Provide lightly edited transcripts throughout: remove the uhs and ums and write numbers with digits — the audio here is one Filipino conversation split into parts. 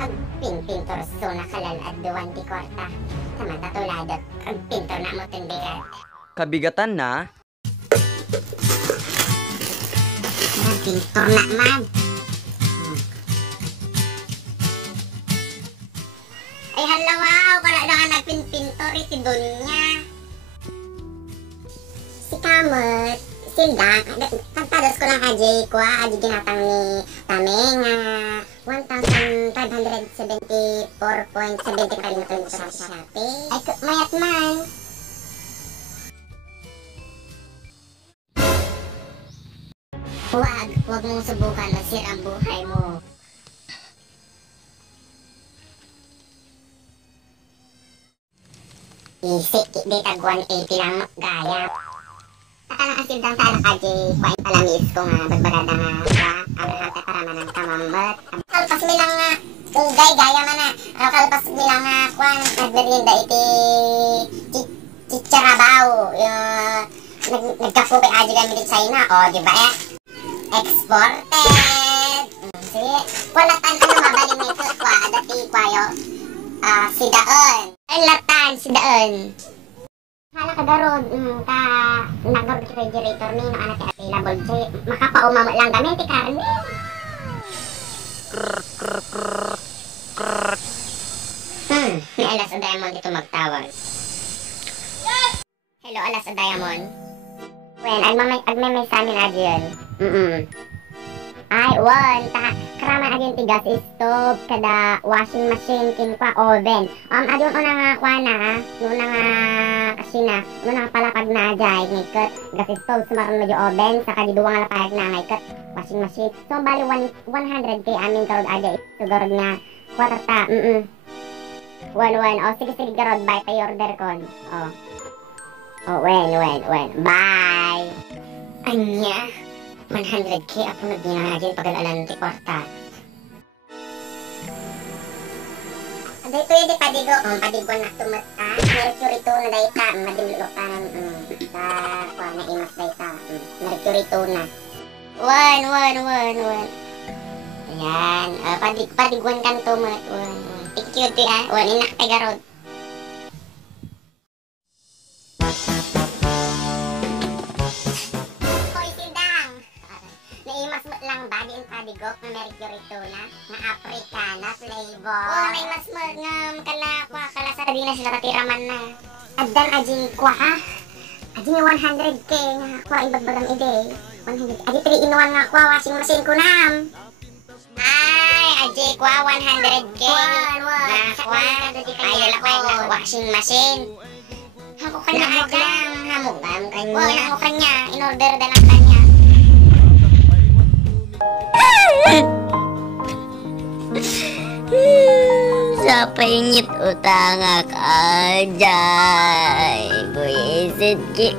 Ang pintor so nakalal duwan ti kwarta. Samanta tulad ang pintor na mo tinbigat. Kabigatan na. Ang pintor na man. Ay hala wow, kala na nga nagpinpintor iti dunya. Si Kamot, sila, kantados ko lang ajay ko, aji ginatang ni Tameng, 1,574.70 kalimutan ko sa Shopee. Ay, mayat man. Huwag mong subukan na ang buhay mo. Isip, di tagwan 80 lang gaya. Nakalang asid ang tala ka, Jay. Kuwain palamis ko nga, bagbarada nga, ba? Abrahante para manang kamambat. Kalpas mi lang nga, tugay, gaya man na. Kalpas mi lang nga, kuwan, nagmerinda iti chicharabaw. Nagkapupi aji kami di China, o, di ba eh? Exported! Sige, walatan ka na mabaling na ito, kwa, dati kwayo. Si Daon. Ay, latan, si Daon. Hala ka darod, nagarod ki refrigerator ni, no anak available, Jay. Makapaumamo lang gamit, ti karne. May alas o Diamond dito magtawag. Hello, alas o Diamond. When, agmamay sa amin adyo yun. Ay, karaman adyon ti gas stove, kada washing machine, kinkwa, oven. Adyon una nga kwa na, nuna nga kasina, nuna nga palapag na ajay, ngikot, gas stove, sumaron medyo oven, saka di duwang lapayag na ngikot, washing machine. So, bali 100k amin karod ajay, sugarod nga, kwarta, sige, garod, bye, pay order kon, when, bye. Anya? 100k ako na dinahagin pag-alalan ti kwarta. Aday to yung padigo, padigo na tumata. Mercury 2 na dayta, madimlok ka ng na imas dayta. Mercury 2 na. One. Ayan, padiguan kan tumat. Thank you ti inak tegarod. Naimas mo lang body and padigok na Mercury 2 na Africana flavor. May mas magam kalakwa kalasara di na sila katiraman na. Addan ajing kwa ha? Ajing 100k nga kwa ibagbagam ide. 100. Aji 3 in 1 nga kwa washing machine ko nam. Ay, aji kwa 100k. Kwa. Ay, lakay na washing machine. Hako ka na agam. Hamugam kanya. Hako kanya. In order da lang kanya. Sa pingit utangak ajay buisit ki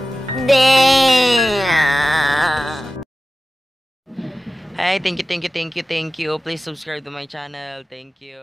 Hey, thank you. Please subscribe to my channel. Thank you.